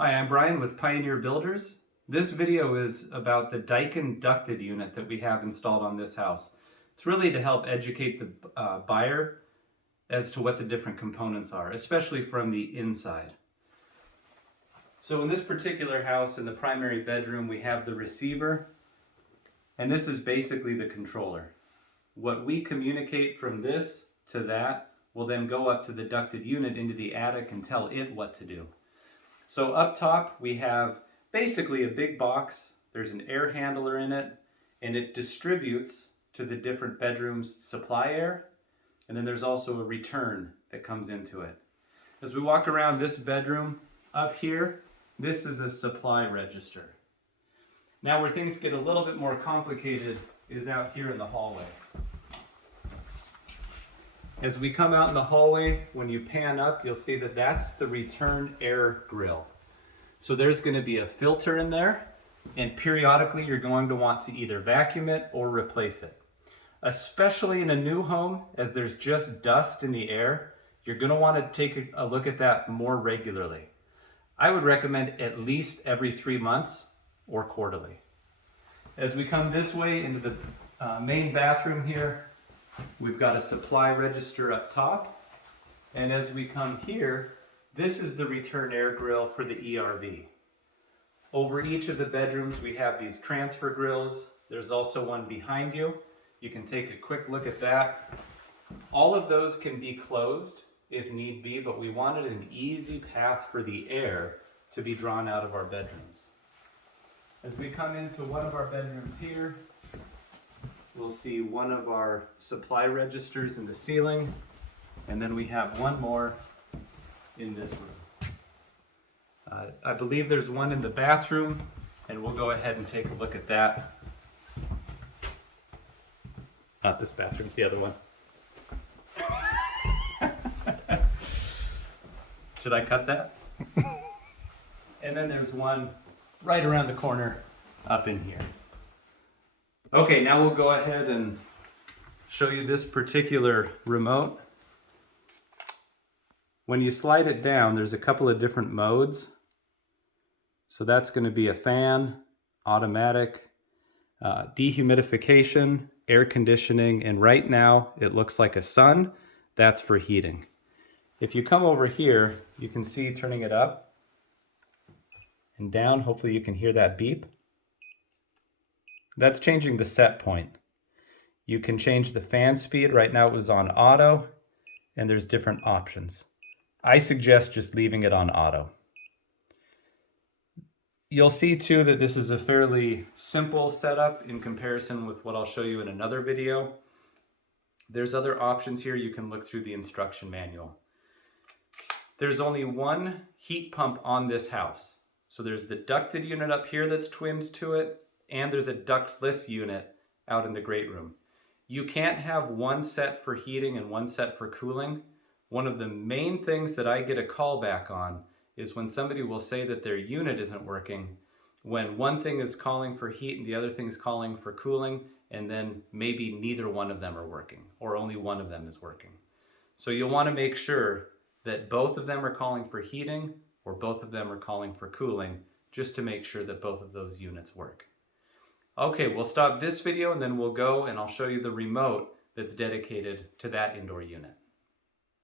Hi, I'm Brian with Pioneer Builders. This video is about the Daikin ducted unit that we have installed on this house. It's really to help educate the buyer as to what the different components are, especially from the inside. So in this particular house, in the primary bedroom, we have the receiver, and this is basically the controller. What we communicate from this to that will then go up to the ducted unit into the attic and tell it what to do. So up top we have basically a big box. There's an air handler in it, and it distributes to the different bedrooms supply air, and then there's also a return that comes into it. As we walk around this bedroom up here, this is a supply register. Now where things get a little bit more complicated is out here in the hallway. As we come out in the hallway, when you pan up, you'll see that that's the return air grill. So there's going to be a filter in there, and periodically you're going to want to either vacuum it or replace it. Especially in a new home, as there's just dust in the air, you're going to want to take a look at that more regularly. I would recommend at least every 3 months or quarterly. As we come this way into the main bathroom here, we've got a supply register up top, and as we come here, this is the return air grill for the ERV. Over each of the bedrooms we have these transfer grills. There's also one behind you. You can take a quick look at that. All of those can be closed if need be, but we wanted an easy path for the air to be drawn out of our bedrooms. As we come into one of our bedrooms here, we'll see one of our supply registers in the ceiling, and then we have one more in this room. I believe there's one in the bathroom, and we'll go ahead and take a look at that. Not this bathroom, the other one. Should I cut that? And then there's one right around the corner up in here. Okay, now we'll go ahead and show you this particular remote. When you slide it down, there's a couple of different modes. So that's going to be a fan, automatic, dehumidification, air conditioning, and right now it looks like a sun. That's for heating. If you come over here, you can see turning it up and down. Hopefully you can hear that beep. That's changing the set point. You can change the fan speed. Right now it was on auto, and there's different options. I suggest just leaving it on auto. You'll see too that this is a fairly simple setup in comparison with what I'll show you in another video. There's other options here. You can look through the instruction manual. There's only one heat pump on this house. So there's the ducted unit up here that's twinned to it, and there's a ductless unit out in the great room. You can't have one set for heating and one set for cooling. One of the main things that I get a call back on is when somebody will say that their unit isn't working, when one thing is calling for heat and the other thing is calling for cooling, and then maybe neither one of them are working, or only one of them is working. So you'll want to make sure that both of them are calling for heating or both of them are calling for cooling, just to make sure that both of those units work. Okay, we'll stop this video and then we'll go and I'll show you the remote that's dedicated to that indoor unit.